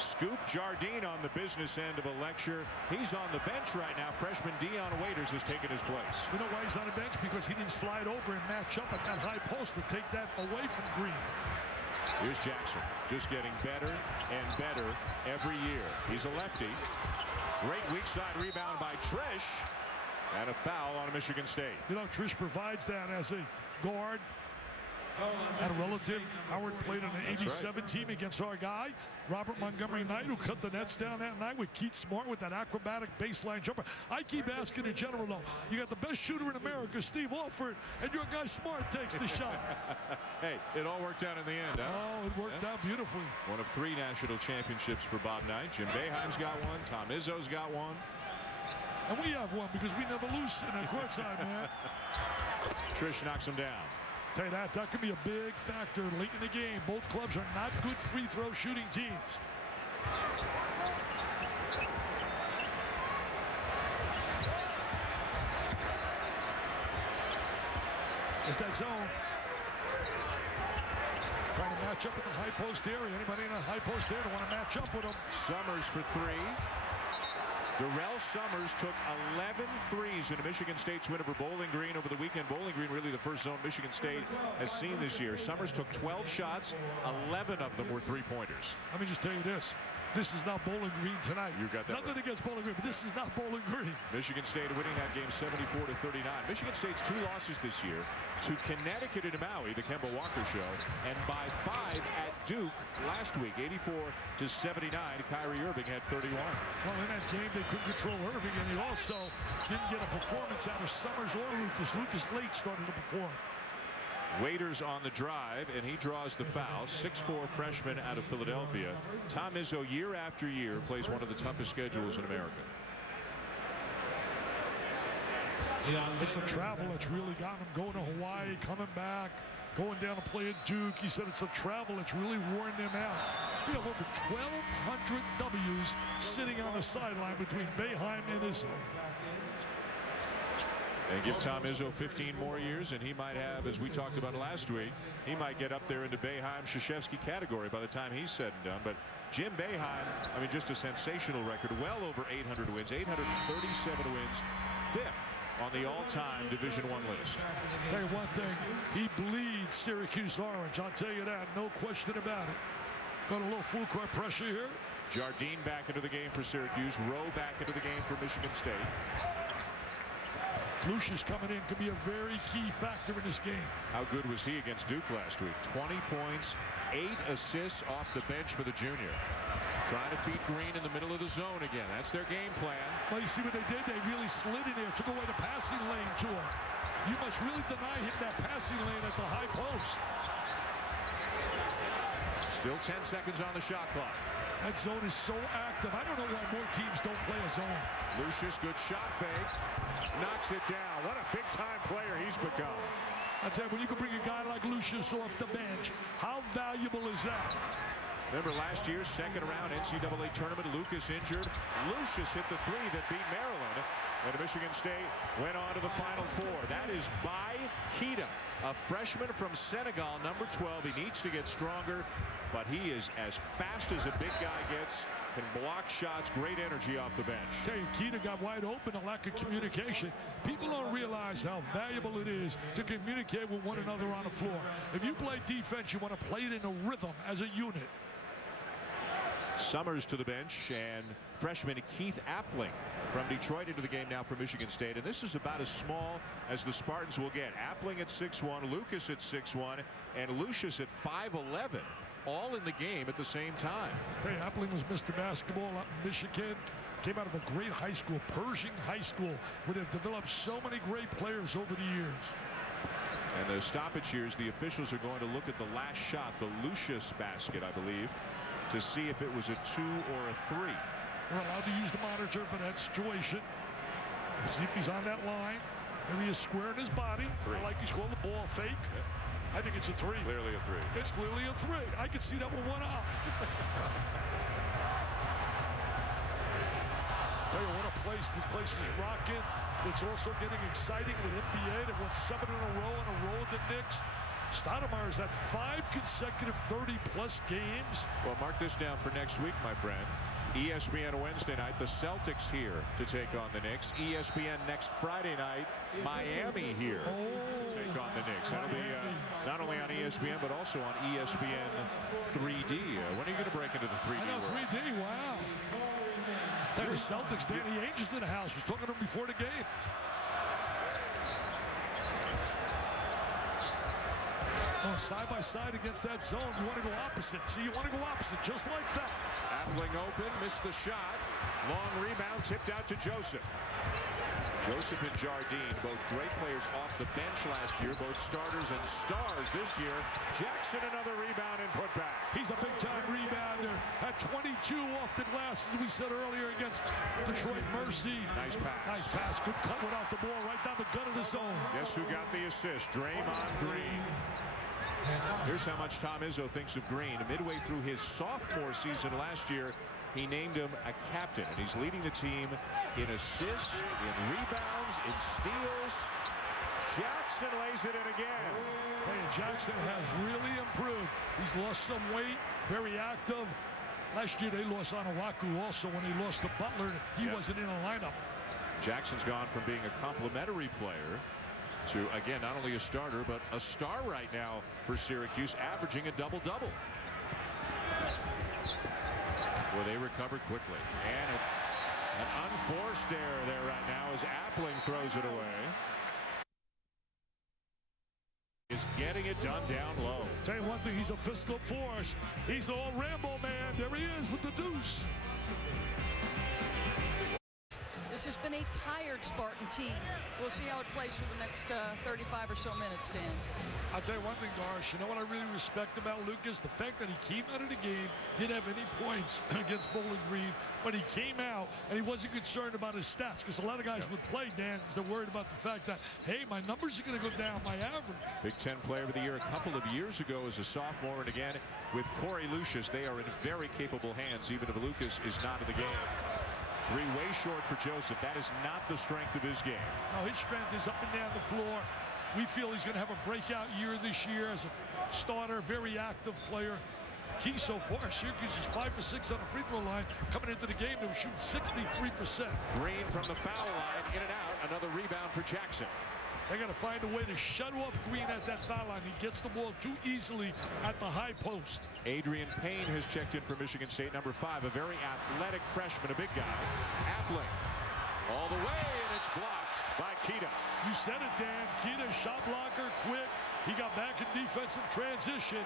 Scoop Jardine on the business end of a lecture. He's on the bench right now. Freshman Dion Waiters has taken his place. You know why he's on the bench? Because he didn't slide over and match up at that high post to take that away from Green. Here's Jackson, just getting better and better every year. He's a lefty. Great weak side rebound by Trish. And a foul on Michigan State. You know, Trish provides that as a guard. And a relative. Howard played on an 87 team against our guy, Robert Montgomery Knight, who cut the nets down that night with Keith Smart with that acrobatic baseline jumper. I keep asking in general, though, you got the best shooter in America, Steve Alford, and your guy Smart takes the shot. Hey, it all worked out in the end, huh? Oh, it worked out beautifully. One of 3 national championships for Bob Knight. Jim Boeheim's got one. Tom Izzo's got one. And we have one because we never lose in the courtside, man. Trish knocks him down. Tell you that could be a big factor late in the game. Both clubs are not good free throw shooting teams. It's that zone. Trying to match up with the high post area. Anybody in a high post area want to match up with them? Summers for 3. Darrell Summers took 11 threes in Michigan State's win over Bowling Green over the weekend. Bowling Green really the first zone Michigan State has seen this year. Summers took 12 shots. 11 of them were three-pointers. Let me just tell you this. This is not Bowling Green tonight. You got that. Nothing right. against Bowling Green, but this is not Bowling Green. Michigan State winning that game 74-39. Michigan State's 2 losses this year to Connecticut and Maui, the Kemba Walker show, and by 5 at Duke last week, 84-79. Kyrie Irving had 31. Well, in that game, they couldn't control Irving, and he also didn't get a performance out of Summers or Lucas. Lucas late started to perform. Waiters on the drive, and he draws the foul. 6'4" freshman out of Philadelphia. Tom Izzo, year after year, plays one of the toughest schedules in America. It's the travel that's really gotten him going to Hawaii, coming back, going down to play at Duke. He said it's the travel that's really worn them out. We have over 1,200 W's sitting on the sideline between Boeheim and Izzo. And give Tom Izzo 15 more years, and he might have, as we talked about last week, he might get up there into Boeheim, Krzyzewski category by the time he's said and done. But Jim Boeheim, I mean, just a sensational record, well over 800 wins, 837 wins, 5th on the all-time Division I list. Tell you one thing, he bleeds Syracuse orange. I'll tell you that, no question about it. Got a little full court pressure here. Jardine back into the game for Syracuse. Rowe back into the game for Michigan State. Lucius coming in could be a very key factor in this game. How good was he against Duke last week? 20 points, 8 assists off the bench for the junior. Trying to feed Green in the middle of the zone again. That's their game plan. Well, you see what they did? They really slid in there, took away the passing lane to him. You must really deny him that passing lane at the high post. Still 10 seconds on the shot clock. That zone is so active. I don't know why more teams don't play a zone. Lucius, good shot fake. Knocks it down. What a big-time player he's become. I tell you, when you can bring a guy like Lucius off the bench, how valuable is that? Remember last year's second-round NCAA tournament, Lucas injured. Lucius hit the 3 that beat Maryland. And Michigan State went on to the Final Four. That is by Keita, a freshman from Senegal, number 12. He needs to get stronger, but he is as fast as a big guy gets. Can block shots, great energy off the bench. Tell you, Keita got wide open, a lack of communication. People don't realize how valuable it is to communicate with one another on the floor. If you play defense, you want to play it in a rhythm as a unit. Summers to the bench, and freshman Keith Appling from Detroit into the game now for Michigan State. And this is about as small as the Spartans will get. Appling at 6'1", Lucas at 6'1", and Lucius at 5'11", all in the game at the same time. Hey, Appling was Mr. Basketball out in Michigan. Came out of a great high school, Pershing High School, where they've developed so many great players over the years. And the stoppage years, the officials are going to look at the last shot, the Lucius basket, I believe, to see if it was a 2 or a 3. We're allowed to use the monitor for that situation. See if he's on that line. Maybe he's squaring his body. 3. I like he's called the ball fake. Yep. I think it's a 3. Clearly a 3. It's clearly a 3. I could see that with one eye. Tell you what a place. This place is rocking. It's also getting exciting with NBA. They won 7 in a row with the Knicks. Stoudemire's had 5 consecutive 30-plus games. Well, mark this down for next week, my friend. ESPN Wednesday night, the Celtics here to take on the Knicks. ESPN next Friday night, Miami here to take on the Knicks. That'll be not only on ESPN, but also on ESPN 3D. When are you going to break into the 3D I know, world? 3D, wow. Tell you, the Celtics, Danny Ainge's in the house. Was talking to him before the game. Oh, side by side against that zone. You want to go opposite. See, you want to go opposite, just like that. Appling open, missed the shot. Long rebound, tipped out to Joseph. Joseph and Jardine, both great players off the bench last year, both starters and stars this year. Jackson, another rebound and put back. He's a big-time rebounder. Had 22 off the glass, as we said earlier, against Detroit Mercy. Nice pass. Nice pass. Good cut without the ball, right down the gut of the zone. Guess who got the assist? Draymond Green. Here's how much Tom Izzo thinks of Green. Midway through his sophomore season last year, he named him a captain, and he's leading the team in assists, in rebounds, in steals. Jackson lays it in again. Hey, Jackson has really improved. He's lost some weight, very active. Last year they lost Onuaku also when they lost to Butler. He wasn't in the lineup. Jackson's gone from being a complimentary player to, again, not only a starter, but a star right now for Syracuse, averaging a double-double. Well, they recover quickly. And an unforced error there right now as Appling throws it away. Is getting it done down low. Tell you one thing, he's a physical force. He's all Rambo man. There he is with the deuce. This has been a tired Spartan team. We'll see how it plays for the next 35 or so minutes, Dan. I'll tell you one thing, Doris. You know what I really respect about Lucas? The fact that he came out of the game, didn't have any points against Bowling Green, but he came out and he wasn't concerned about his stats, because a lot of guys would play, Dan, because they're worried about the fact that, hey, my numbers are going to go down, my average. Big Ten Player of the Year a couple of years ago as a sophomore, and again with Corey Lucius, they are in very capable hands, even if Lucas is not in the game. 3 way short for Joseph. That is not the strength of his game. No, his strength is up and down the floor. We feel he's going to have a breakout year this year as a starter, very active player. Key so far, Syracuse is 5 for 6 on the free throw line. Coming into the game, they were shooting 63%. Green from the foul line, in and out. Another rebound for Jackson. They got to find a way to shut off Green at that foul line. He gets the ball too easily at the high post. Adrian Payne has checked in for Michigan State, number 5, a very athletic freshman, a big guy. Appling all the way, and it's blocked by Kita. You said it, Dan. Kita, shot blocker, quick. He got back in defensive transition.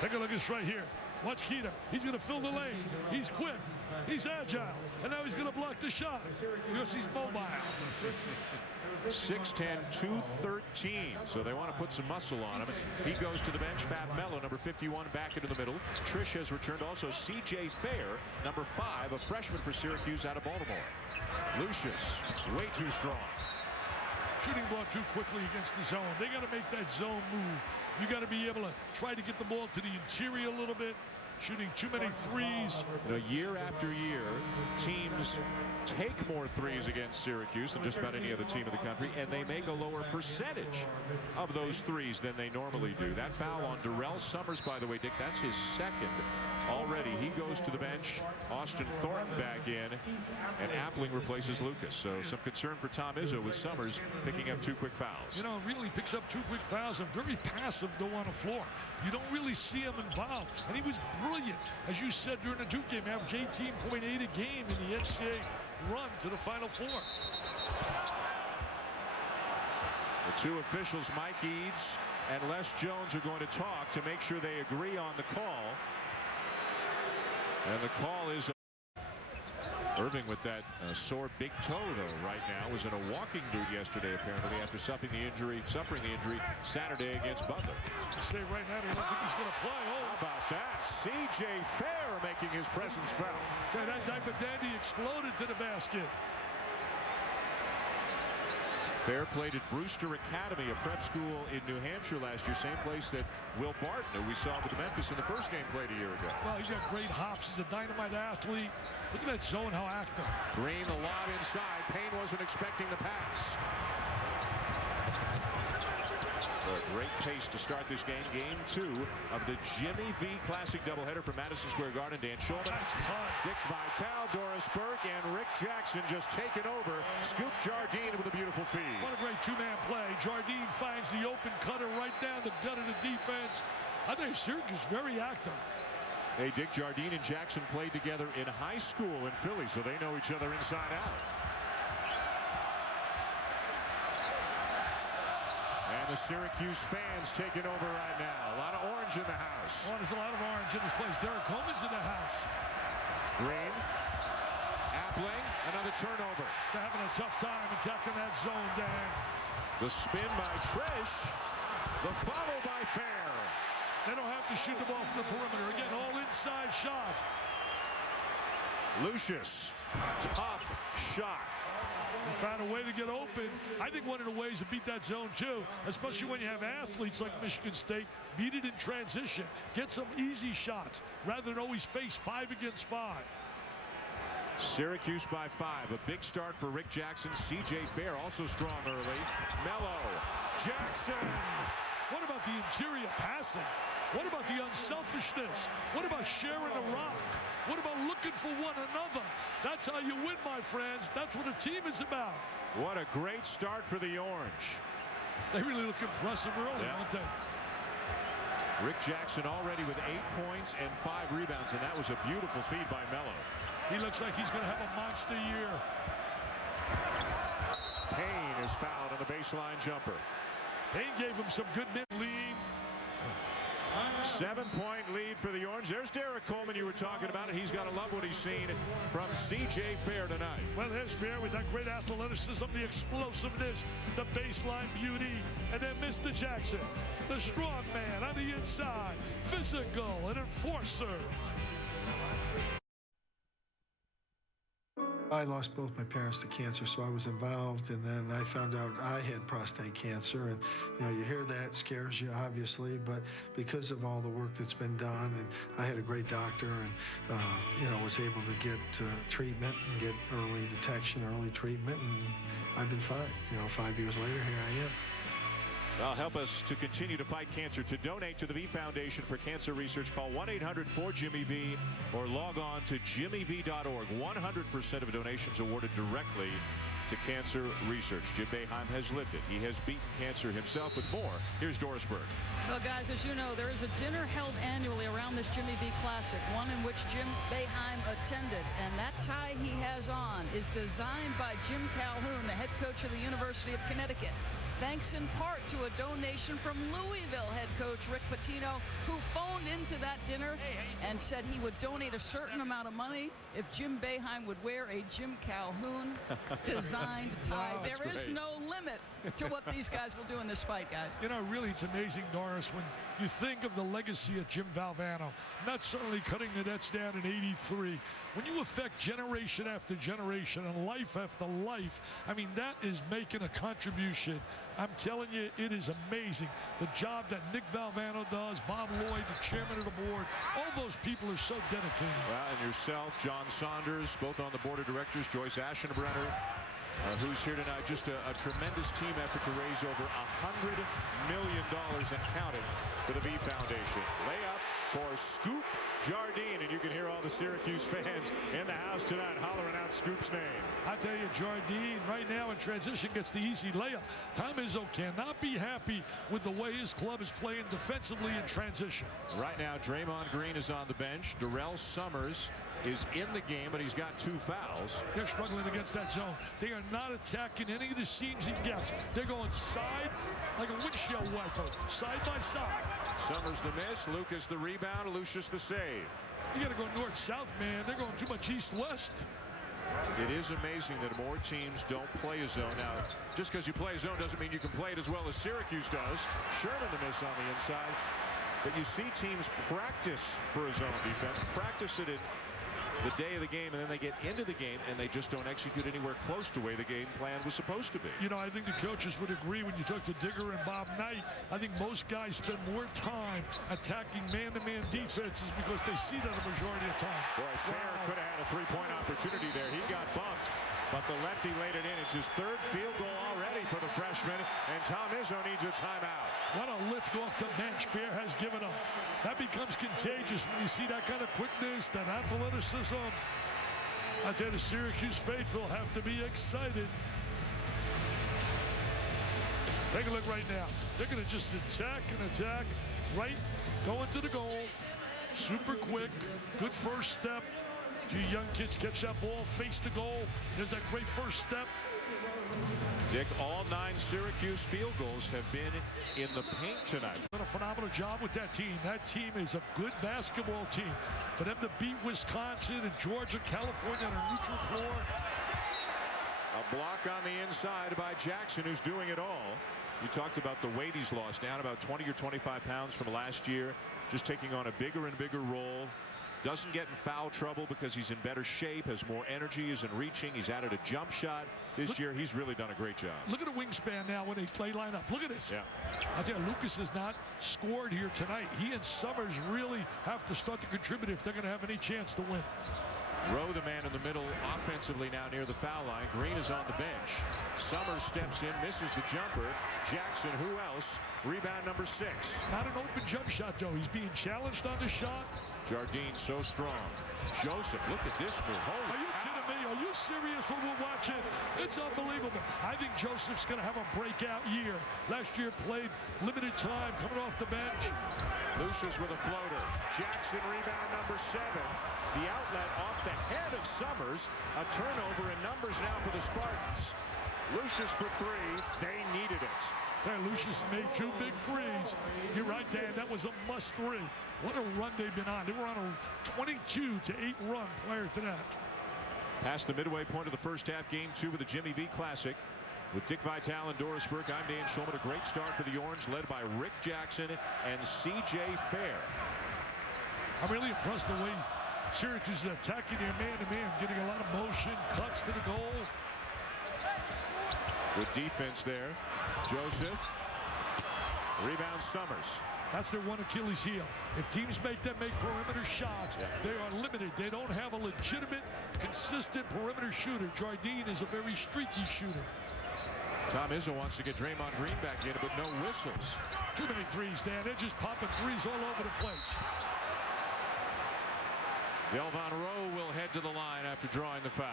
Take a look at this right here. Watch Kita. He's going to fill the lane. He's quick. He's agile. And now he's going to block the shot because he's mobile. 6'10", 213. So they want to put some muscle on him. He goes to the bench. Fab Mello, number 51, back into the middle. Trish has returned. Also, C.J. Fair, number 5, a freshman for Syracuse out of Baltimore. Lucius, way too strong. Shooting ball too quickly against the zone. They got to make that zone move. You got to be able to try to get the ball to the interior a little bit. Shooting too many threes. You know, year after year, teams take more threes against Syracuse than just about any other team in the country, and they make a lower percentage of those threes than they normally do. That foul on Darrell Summers, by the way, Dick, that's his second already. He goes to the bench. Austin Thornton back in, and Appling replaces Lucas. So some concern for Tom Izzo with Summers picking up 2 quick fouls. You know, really picks up 2 quick fouls and very passive though on the floor. You don't really see him involved, and he was brilliant, as you said during the Duke game, average 18.8 a game in the NCAA run to the Final Four. The 2 officials, Mike Eads and Les Jones, are going to talk to make sure they agree on the call. And the call is Irving with that sore big toe, though, right now. Was in a walking boot yesterday, apparently, after suffering the injury Saturday against Butler. I say right now, they don't think he's going to play. Oh, how about that? C.J. Fair making his presence felt. That type of dandy exploded to the basket. Fair played at Brewster Academy, a prep school in New Hampshire last year. Same place that Will Barton, who we saw with Memphis in the first game, played a year ago. Well, he's got great hops. He's a dynamite athlete. Look at that zone, how active. Green, the lob inside. Payne wasn't expecting the pass. A great pace to start this game. Game 2 of the Jimmy V Classic doubleheader from Madison Square Garden. Dan Schulman, Nice punt. Dick Vitale, Doris Burke, and Rick Jackson just taking over. Scoop Jardine with a beautiful feed. What a great two-man play. Jardine finds the open cutter right down the gut of the defense. I think Syracuse very active. Hey, Dick, Jardine and Jackson played together in high school in Philly, so they know each other inside out. And the Syracuse fans taking over right now. A lot of orange in the house. Oh, there's a lot of orange in this place. Derek Coleman's in the house. Green. Appling. Another turnover. They're having a tough time attacking that zone, Dan. The spin by Trish. The follow by Fair. They don't have to shoot the ball from the perimeter. Again, all inside shots. Lucius. Tough shot. They found a way to get open. I think one of the ways to beat that zone, too, especially when you have athletes like Michigan State, beat it in transition. Get some easy shots rather than always face 5 against 5. Syracuse by 5. A big start for Rick Jackson. C.J. Fair also strong early. Mello. Jackson. What about the interior passing? What about the unselfishness? What about sharing the rock? What about looking for one another? That's how you win, my friends. That's what a team is about. What a great start for the Orange. They really look impressive early, don't they? Rick Jackson already with 8 points and 5 rebounds, and that was a beautiful feed by Mello. He looks like he's going to have a monster year. Payne is fouled on the baseline jumper. Payne gave him some good mid-lead. 7-point lead for the Orange. There's Derek Coleman you were talking about. And he's got to love what he's seen from C.J. Fair tonight. Well, there's Fair with that great athleticism, the explosiveness, the baseline beauty. And then Mr. Jackson, the strong man on the inside, physical, an enforcer. I lost both my parents to cancer, so I was involved, and then I found out I had prostate cancer, and you hear that, scares you, obviously, but because of all the work that's been done, and I had a great doctor, and was able to get treatment and get early detection, early treatment, and I've been fine. 5 years later, here I am. Well, help us to continue to fight cancer. To donate to the V Foundation for Cancer Research, call 1-800-4-JIMMY-V or log on to jimmyv.org. 100% of donations awarded directly to cancer research. Jim Boeheim has lived it. He has beaten cancer himself. With more, here's Doris Burke. Well, guys, as you know, there is a dinner held annually around this Jimmy V Classic, one in which Jim Boeheim attended. And that tie he has on is designed by Jim Calhoun, the head coach of the University of Connecticut. Thanks in part to a donation from Louisville head coach Rick Pitino, who phoned into that dinner and said he would donate a certain amount of money if Jim Boeheim would wear a Jim Calhoun designed tie. Wow, there is no limit to what these guys will do in this fight, guys. Really, it's amazing, Doris, when you think of the legacy of Jim Valvano, not certainly cutting the nets down in '83. When you affect generation after generation and life after life, that is making a contribution. I'm telling you, it is amazing. The job that Nick Valvano does, Bob Lloyd, the chairman of the board, all those people are so dedicated. Well, and yourself, John Saunders, both on the board of directors, Joyce Aschenbrenner, who's here tonight. Just a tremendous team effort to raise over $100 million and counting for the V Foundation. Layup for Scoop Jardine, and you can hear all the Syracuse fans in the house tonight hollering out Scoop's name. I tell you, Jardine right now in transition gets the easy layup. Tom Izzo cannot be happy with the way his club is playing defensively in transition. Right now, Draymond Green is on the bench. Darrell Summers is in the game, but he's got 2 fouls. They're struggling against that zone. They are not attacking any of the seams and gaps. They're going side like a windshield wiper, side by side. Summers the miss, Lucas the rebound, Lucius the save. You got to go north-south, man. They're going too much east-west. It is amazing that more teams don't play a zone. Now, just because you play a zone doesn't mean you can play it as well as Syracuse does. Sherman the miss on the inside. But you see teams practice for a zone defense, practice it in the day of the game, and then they get into the game and they just don't execute anywhere close to the way the game plan was supposed to be. You know, I think the coaches would agree when you talk to Digger and Bob Knight. I think most guys spend more time attacking man-to-man defenses because they see that a majority of time. Boy, Fair could have had a three-point opportunity there. He got bumped, but the lefty laid it in. It's his third field goal already for the freshman, and Tom Izzo needs a timeout. What a lift off the bench Fair has given him. That becomes contagious when you see that kind of quickness, that athleticism. I tell you, the Syracuse faithful have to be excited. Take a look right now. They're going to just attack and attack. Right, going to the goal. Super quick. Good first step. You young kids catch that ball, face the goal. There's that great first step. Dick, all 9 Syracuse field goals have been in the paint tonight. Done a phenomenal job with that team. That team is a good basketball team. For them to beat Wisconsin and Georgia, California on a neutral floor. A block on the inside by Jackson, who's doing it all. You talked about the weight he's lost, down about 20 or 25 pounds from last year. Just taking on a bigger and bigger role. Doesn't get in foul trouble because he's in better shape, has more energy, isn't reaching. He's added a jump shot this year. He's really done a great job. Look at the wingspan now when they play line up. Look at this. Yeah. I tell you, Lucas has not scored here tonight. He and Summers really have to start to contribute if they're going to have any chance to win. Rowe, the man in the middle, offensively now near the foul line. Green is on the bench. Summers steps in, misses the jumper. Jackson, who else? Rebound number 6. Not an open jump shot, though. He's being challenged on the shot. Jardine so strong. Joseph, look at this move. Holy Are you kidding me? Are you serious when we're watching? It's unbelievable. I think Joseph's going to have a breakout year. Last year played limited time coming off the bench. Lucius with a floater. Jackson, rebound number 7. The outlet off the head of Summers. A turnover in numbers now for the Spartans. Lucius for 3. They needed it. Lucius made 2 big threes. You're right, Dan. That was a must 3. What a run they've been on. They were on a 22-8 run prior to that. Past the midway point of the first half, game 2 of the Jimmy V Classic. With Dick Vitale and Doris Burke, I'm Dan Schulman. A great start for the Orange, led by Rick Jackson and C.J. Fair. I'm really impressed the way Syracuse is attacking their man-to-man, getting a lot of motion, cuts to the goal. Good defense there. Joseph. Rebound Summers. That's their one Achilles heel. If teams make them make perimeter shots, they are limited. They don't have a legitimate, consistent perimeter shooter. Jardine is a very streaky shooter. Tom Izzo wants to get Draymond Green back in, but no whistles. Too many threes, Dan. They're just popping threes all over the place. Delvon Rowe will head to the line after drawing the foul.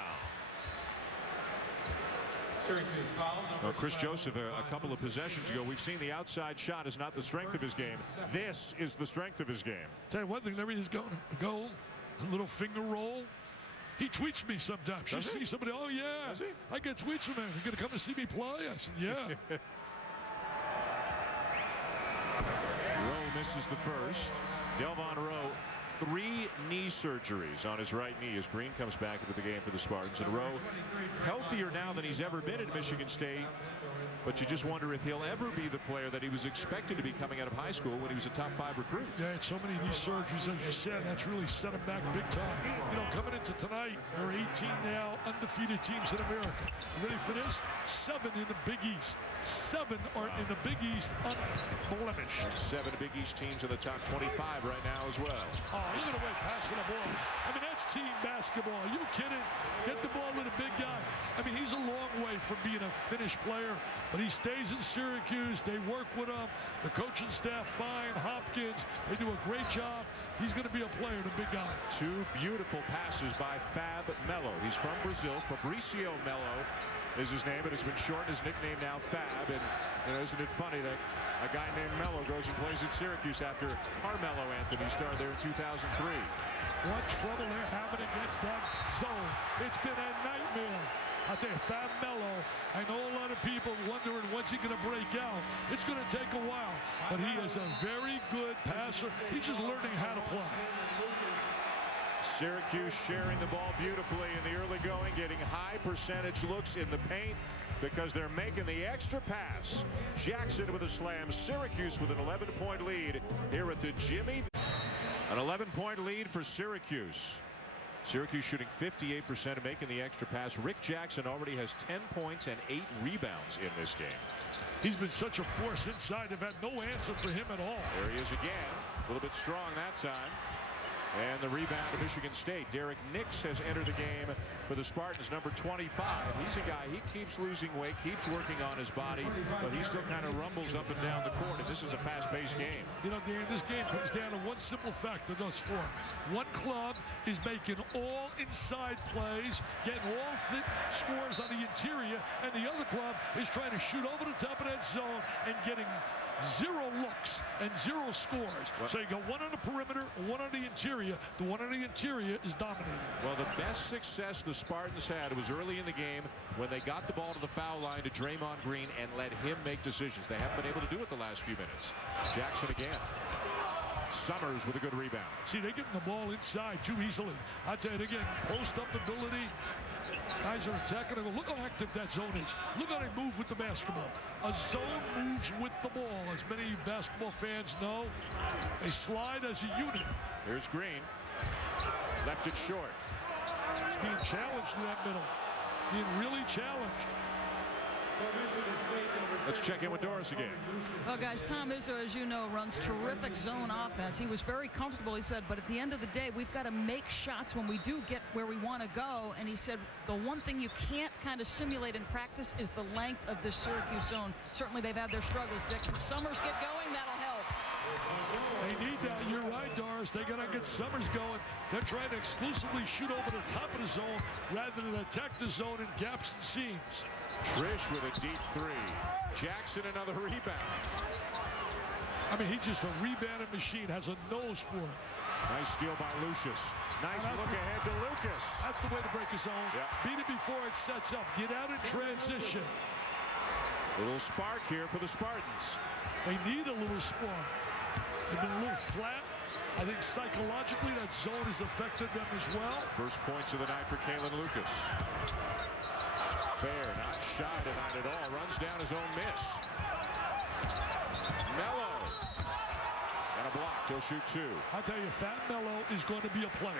Well, Chris Joseph, a couple of possessions ago, we've seen the outside shot is not the strength of his game. This is the strength of his game. Tell you one thing, Larry, is going to go a little finger roll. He tweets me sometimes. You see somebody, oh yeah, I get tweets from him. You gonna come to see me play? I said, yeah. Rowe misses the first. Delvon Rowe, 3 knee surgeries on his right knee as Green comes back into the game for the Spartans. And Rowe, healthier now than he's ever been at Michigan State. But you just wonder if he'll ever be the player that he was expected to be coming out of high school when he was a top 5 recruit. Yeah, and so many knee surgeries, as you said, that's really set him back big time. You know, coming into tonight, there are 18 now undefeated teams in America. Ready for this? 7 in the Big East. 7 are in the Big East unblemished. And 7 Big East teams in the top 25 right now as well. Oh, he's going to wait passing the ball. I mean, that's team basketball. Are you kidding? Get the ball to the big guy. I mean, he's a long way from being a finished player, but he stays in Syracuse. They work with him. The coaching staff, fine. Hopkins, they do a great job. He's going to be a player, the big guy. 2 beautiful passes by Fab Melo. He's from Brazil. Fabricio Melo is his name, but it's been shortened. His nickname now Fab. And you know, isn't it funny that a guy named Melo goes and plays at Syracuse after Carmelo Anthony started there in 2003. What trouble they're having against that zone. It's been a nightmare. I tell you, Fab Melo, I know a lot of people wondering when's he going to break out. It's going to take a while, but he is a very good passer. He's just learning how to play. Syracuse sharing the ball beautifully in the early going, getting high percentage looks in the paint because they're making the extra pass. Jackson with a slam. Syracuse with an 11-point lead here at the Jimmy. An 11-point lead for Syracuse. Syracuse shooting 58% and making the extra pass. Rick Jackson already has 10 points and 8 rebounds in this game. He's been such a force inside. They've had no answer for him at all. There he is again. A little bit strong that time. And the rebound to Michigan State. Derek Nix has entered the game for the Spartans, number 25. He's a guy, he keeps losing weight, keeps working on his body, but he still kind of rumbles up and down the court, and this is a fast-paced game. You know, Dan, this game comes down to one simple factor thus far. One club is making all inside plays, getting all fit scores on the interior, and the other club is trying to shoot over the top of that zone and getting 0 looks and 0 scores. So you got one on the perimeter, one on the interior. The one on the interior is dominating. Well, the best success the Spartans had was early in the game when they got the ball to the foul line to Draymond Green and let him make decisions. They haven't been able to do it the last few minutes. Jackson again. Summers with a good rebound. See, they're getting the ball inside too easily. I tell you, they're getting post-up ability. Guys are attacking. Look how active that zone is. Look how they move with the basketball. A zone moves with the ball. As many basketball fans know, they slide as a unit. Here's Green. Left it short. He's being challenged in that middle. Being really challenged. Let's check in with Doris again. Well, guys, Tom Izzo, as you know, runs terrific zone offense. He was very comfortable, he said, but at the end of the day, we've got to make shots when we do get where we want to go. And he said the one thing you can't kind of simulate in practice is the length of this Syracuse zone. Certainly they've had their struggles, Dick. If Summers get going, that'll help. They need that. You're right, Doris. They got to get Summers going. They're trying to exclusively shoot over the top of the zone rather than attack the zone in gaps and seams. Trish with a deep 3. Jackson another rebound. I mean, he's just a rebounding machine. Has a nose for it. Nice steal by Lucius. Nice look ahead to Lucas. That's the way to break a zone. Yeah. Beat it before it sets up. Get out in transition. Little spark here for the Spartans. They need a little spark. They've been a little flat. I think psychologically that zone has affected them as well. First points of the night for Kalen Lucas. Fair, not shy tonight at all. Runs down his own miss. Mello. And a block. He'll shoot 2. I tell you, Fat Mello is going to be a player.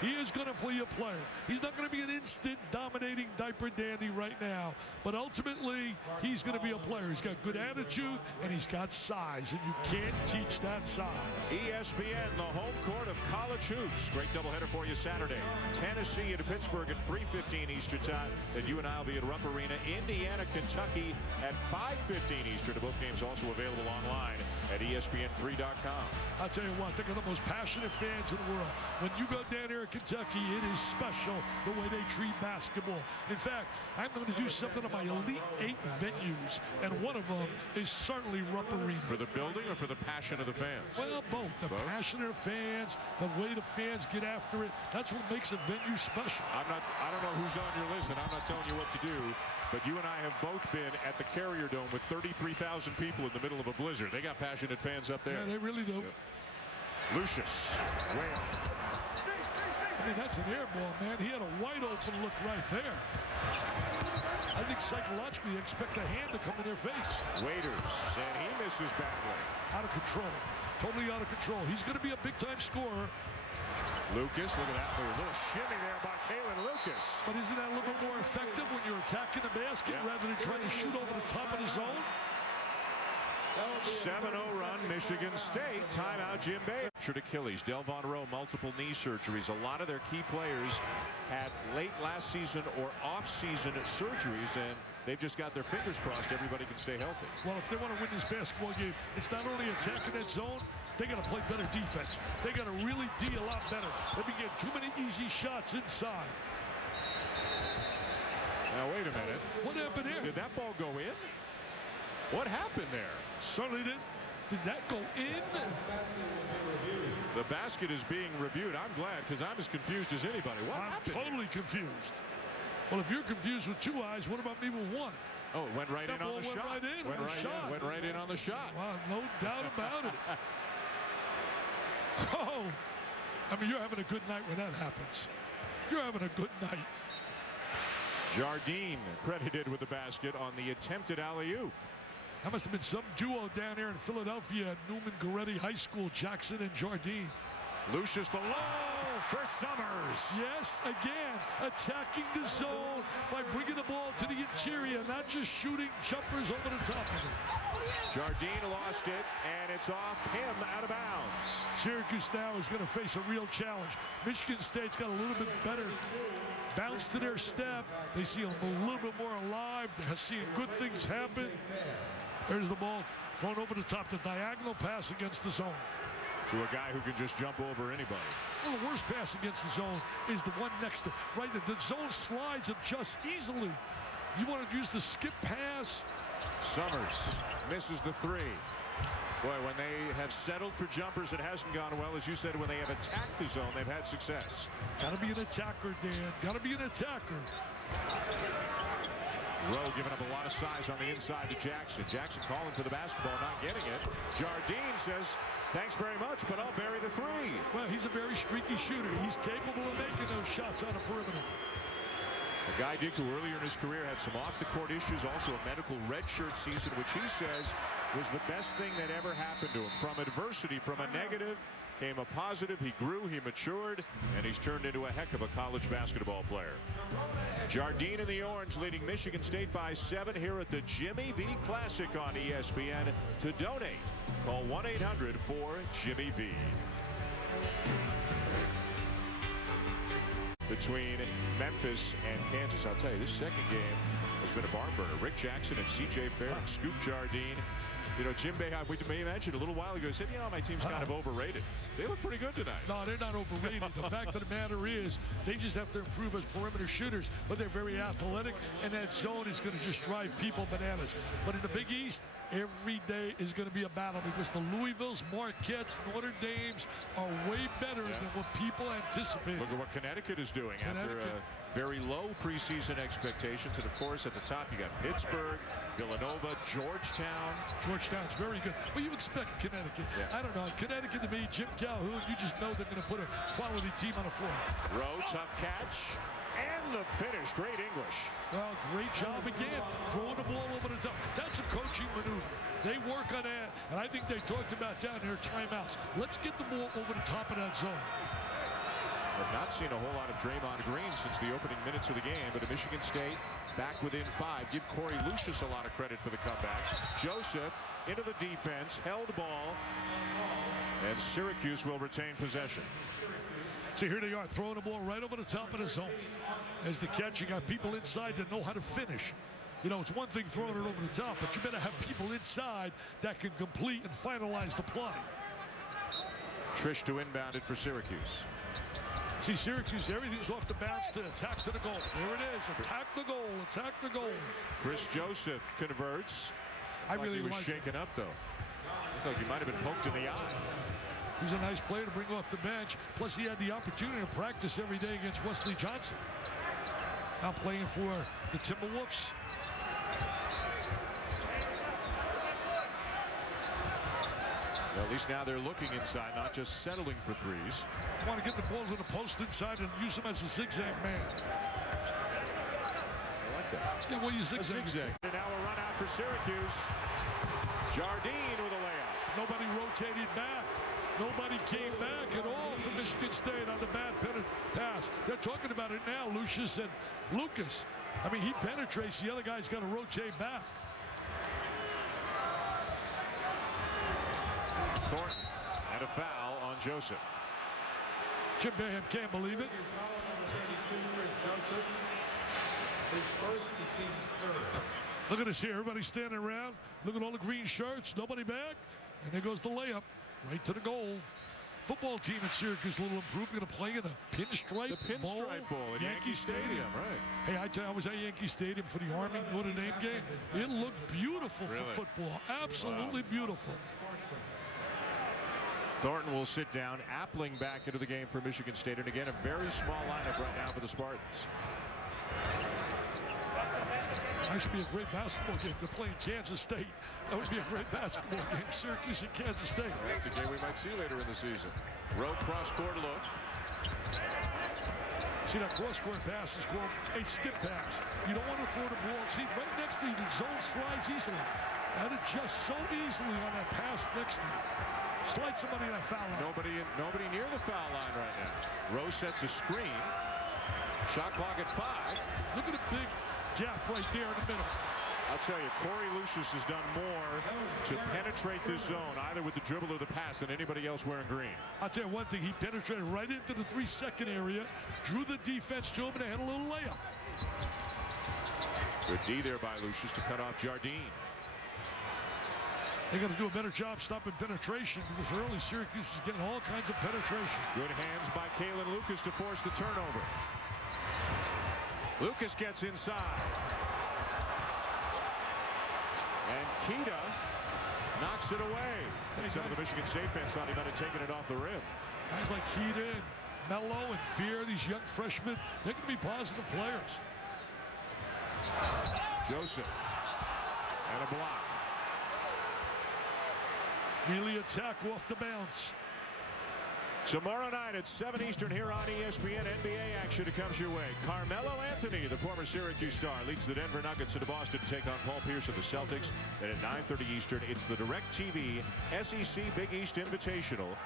He is going to be a player. He's not going to be an instant dominating diaper dandy right now, but ultimately he's going to be a player. He's got good attitude and he's got size, and you can't teach that size. ESPN, the home court of college hoops. Great doubleheader for you Saturday. Tennessee into Pittsburgh at 3:15 Eastern time. And you and I will be at Rupp Arena, Indiana, Kentucky at 5:15 Eastern. Both games also available online at ESPN3.com. I'll tell you what, think of the most passionate fans in the world. When you go down there in Kentucky, it is special the way they treat basketball. In fact, I'm going to do something on my Elite 8 venues, and one of them is certainly Rupp Arena. For the building or for the passion of the fans? Well, both. The passion of the fans, the way the fans get after it, that's what makes a venue special. I don't know who's on your list, and I'm not telling you what to do, but you and I have both been at the Carrier Dome with 33,000 people in the middle of a blizzard. They got passionate fans up there. Yeah, they really do. Yeah. Lucius, way off. I mean, that's an air ball, man. He had a wide open look right there. I think psychologically they expect a hand to come in their face. Waiters, and he misses badly. Out of control. Totally out of control. He's going to be a big-time scorer. Lucas, look at that. A little shimmy there by Kalen Lucas. But isn't that a little bit more effective when you're attacking the basket rather than trying to shoot over the top of the zone? 7-0 run, Michigan State. Timeout, Jim Bay. Achilles, Delvon Rowe, multiple knee surgeries. A lot of their key players had late last season or off-season surgeries, and they've just got their fingers crossed everybody can stay healthy. Well, if they want to win this basketball game, it's not only attacking that zone, they got to play better defense. They got to really D a lot better. They've been getting too many easy shots inside. Now, wait a minute. What happened there? Did that ball go in? What happened there? Certainly didn't. Did that go in? The basket is being reviewed. I'm glad, because I'm as confused as anybody. What happened? I'm totally confused. Well, if you're confused with 2 eyes, what about me with 1? Oh, it went right in on the shot. Went right in on the shot. Well, no doubt about it. Oh, I mean, you're having a good night when that happens. You're having a good night. Jardine credited with the basket on the attempted alley-oop. That must have been some duo down there in Philadelphia at Newman Goretti High School, Jackson and Jardine. Lucius the low for Summers. Yes, again, attacking the zone by bringing the ball to the interior, not just shooting jumpers over the top of it. Jardine lost it, and it's off him out of bounds. Syracuse now is going to face a real challenge. Michigan State's got a little bit better bounce to their step. They see them a little bit more alive. They're seeing good things happen. There's the ball thrown over the top, the diagonal pass against the zone. To a guy who can just jump over anybody. Well, the worst pass against the zone is the one next to, right? The zone slides him just easily. You want to use the skip pass. Summers misses the three. Boy, when they have settled for jumpers, it hasn't gone well. As you said, when they have attacked the zone, they've had success. Got to be an attacker, Dan. Got to be an attacker. Rowe giving up a lot of size on the inside to Jackson. Jackson calling for the basketball, not getting it. Jardine says, thanks very much, but I'll bury the three. Well, he's a very streaky shooter. He's capable of making those shots on the perimeter. A guy Dick, who earlier in his career had some off-the-court issues, also a medical redshirt season, which he says was the best thing that ever happened to him. From adversity, from a negative, came a positive. He grew, he matured, and he's turned into a heck of a college basketball player. Jardine in the orange leading Michigan State by 7 here at the Jimmy V Classic on ESPN. To donate, call 1-800-4-JIMMY-V. Between Memphis and Kansas, I'll tell you, this second game has been a barn burner. Rick Jackson and C.J. Fair and Scoop Jardine. You know, Jim Boeheim, we mentioned a little while ago, he said, you know, my team's kind of overrated. They look pretty good tonight. No, they're not overrated. The fact of the matter is they just have to improve as perimeter shooters, but they're very athletic, and that zone is going to just drive people bananas. But in the Big East, every day is going to be a battle because the Louisvilles, Marquettes, Notre Dames are way better than what people anticipate. Look at what Connecticut is doing after very low preseason expectations. And, of course, at the top, you got Pittsburgh, Villanova, Georgetown. Georgetown's very good. But you expect Connecticut. Yeah. I don't know. Connecticut to me, Jim Calhoun, you just know they're going to put a quality team on the floor. Rowe, tough catch. And the finish. Great English. Well, great job again. Throwing the ball over the top. That's a coaching maneuver. They work on that. And I think they talked about down there timeouts. Let's get the ball over the top of that zone. I've not seen a whole lot of Draymond Green since the opening minutes of the game, but at Michigan State back within 5. Give Corey Lucius a lot of credit for the comeback. Joseph into the defense, held ball, and Syracuse will retain possession. So here they are throwing the ball right over the top of the zone. As the catch, you got people inside that know how to finish. You know, it's one thing throwing it over the top, but you better have people inside that can complete and finalize the play. Trish to inbound it for Syracuse. See, Syracuse, everything's off the bounce to attack to the goal. There it is. Attack the goal. Attack the goal. Chris Joseph converts. I really he was like shaken up, though. Looked like he might have been poked in the eye. He's a nice player to bring off the bench. Plus, he had the opportunity to practice every day against Wesley Johnson. Now playing for the Timberwolves. Well, at least now they're looking inside, not just settling for threes. Want to get the ball to the post inside and use him as a zigzag man. I like that. Yeah, well, you zigzag. And now a run out for Syracuse. Jardine with a layup. Nobody rotated back. Nobody came back at all for Michigan State on the bad pass. They're talking about it now, Lucius and Lucas. I mean, he penetrates. The other guy's got to rotate back. Thornton and a foul on Joseph. Jim Boeheim can't believe it. Look at this here. Everybody standing around. Look at all the green shirts. Nobody back. And there goes the layup right to the goal. Football team at Syracuse a little improved. Going to play in a pinstripe bowl at Yankee Stadium. Right. Hey, I tell you, I was at Yankee Stadium for the Army Notre Dame game. It looked beautiful for football. Absolutely beautiful. Thornton will sit down. Appling back into the game for Michigan State. And again, a very small lineup right now for the Spartans. That should be a great basketball game. They're playing Kansas State. That would be a great basketball game. Syracuse and Kansas State. That's a game we might see later in the season. Rowe cross-court look. See, that cross-court pass is called a skip pass. You don't want to throw the ball. See, right next to you, the zone slides easily. That adjusts so easily on that pass next to you. Slide somebody in that foul line. Nobody near the foul line right now. Rose sets a screen. Shot clock at 5. Look at the big gap right there in the middle. I'll tell you, Corey Lucius has done more to penetrate this zone, either with the dribble or the pass, than anybody else wearing green. I'll tell you one thing, he penetrated right into the 3-second area, drew the defense to him, and they had a little layup. Good D there by Lucius to cut off Jardine. They got to do a better job stopping penetration because early Syracuse was getting all kinds of penetration. Good hands by Kalen Lucas to force the turnover. Lucas gets inside. And Kita knocks it away. And some of the Michigan State fans thought he might have taken it off the rim. Guys like Kita and Mello and Fear, these young freshmen, they're going to be positive players. Joseph. And a block. Really attack off the bounce. Tomorrow night at 7 Eastern here on ESPN, NBA action comes your way. Carmelo Anthony, the former Syracuse star, leads the Denver Nuggets into Boston to take on Paul Pierce of the Celtics. And at 9:30 Eastern, it's the DirecTV SEC Big East Invitational.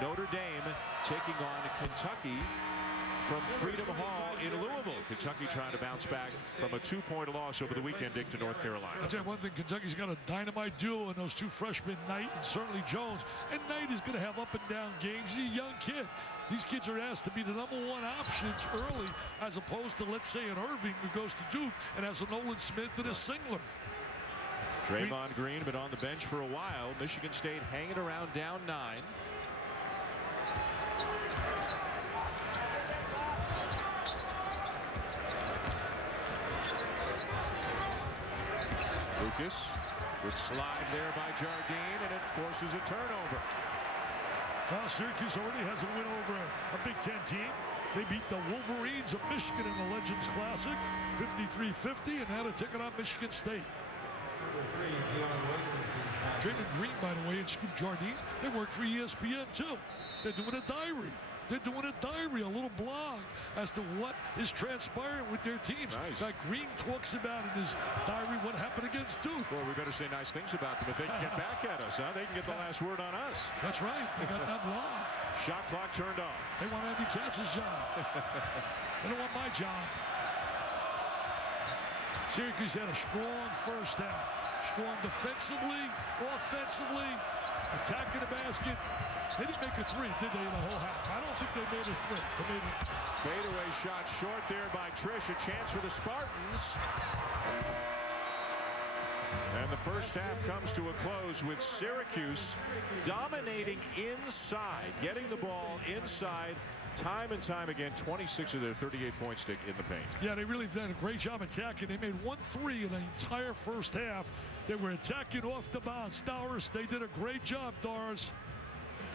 Notre Dame taking on Kentucky from Freedom Hall in Louisville. Kentucky trying to bounce back from a 2-point loss over the weekend, Dick, to North Carolina. I'll tell you one thing, Kentucky's got a dynamite duo in those two freshmen, Knight and certainly Jones. And Knight is going to have up and down games. He's a young kid. These kids are asked to be the #1 options early, as opposed to, let's say, an Irving who goes to Duke and has a Nolan Smith and a Singler. Draymond Green been on the bench for a while. Michigan State hanging around down 9. Lucas, good slide there by Jardine, and it forces a turnover. Well, Syracuse already has a win over a Big Ten team. They beat the Wolverines of Michigan in the Legends Classic, 53-50, and had a ticket on Michigan State. Draymond Green, by the way, and Scoop Jardine, they work for ESPN, too. They're doing a diary. They're doing a diary, a little blog, as to what is transpiring with their teams. Nice. Like Green talks about in his diary what happened against Duke. Well, we better say nice things about them if they can get back at us, huh? They can get the last word on us. That's right. They got that blog. Shot clock turned off. They want Andy Katz's job. They don't want my job. Syracuse had a strong first half. Strong defensively, offensively, attacking the basket. They didn't make a 3, did they, in the whole half? I don't think they made a 3. They made a fadeaway shot short there by Trish. A chance for the Spartans. And the first half comes to a close with Syracuse dominating inside, getting the ball inside time and time again. 26 of their 38 points stick in the paint. Yeah, they really did a great job attacking. They made 1 3 in the entire first half. They were attacking off the bounce. Doris, they did a great job, Doris.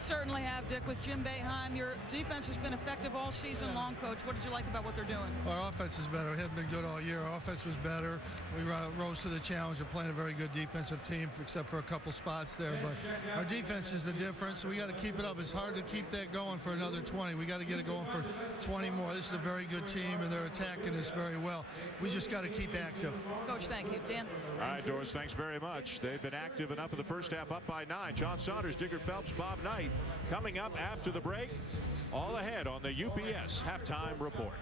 Certainly have, Dick. With Jim Boeheim, your defense has been effective all season long, Coach. What did you like about what they're doing? Our offense is better. It hasn't been good all year. Our offense was better. We rose to the challenge of playing a very good defensive team, except for a couple spots there. But our defense is the difference. We got to keep it up. It's hard to keep that going for another 20. We got to get it going for 20 more. This is a very good team, and they're attacking us very well. We just got to keep active. Coach, thank you. Dan? All right, Doris, thanks very much. They've been active enough in the first half, up by 9. John Saunders, Digger Phelps, Bob Knight. Coming up after the break, all ahead on the UPS Halftime Report.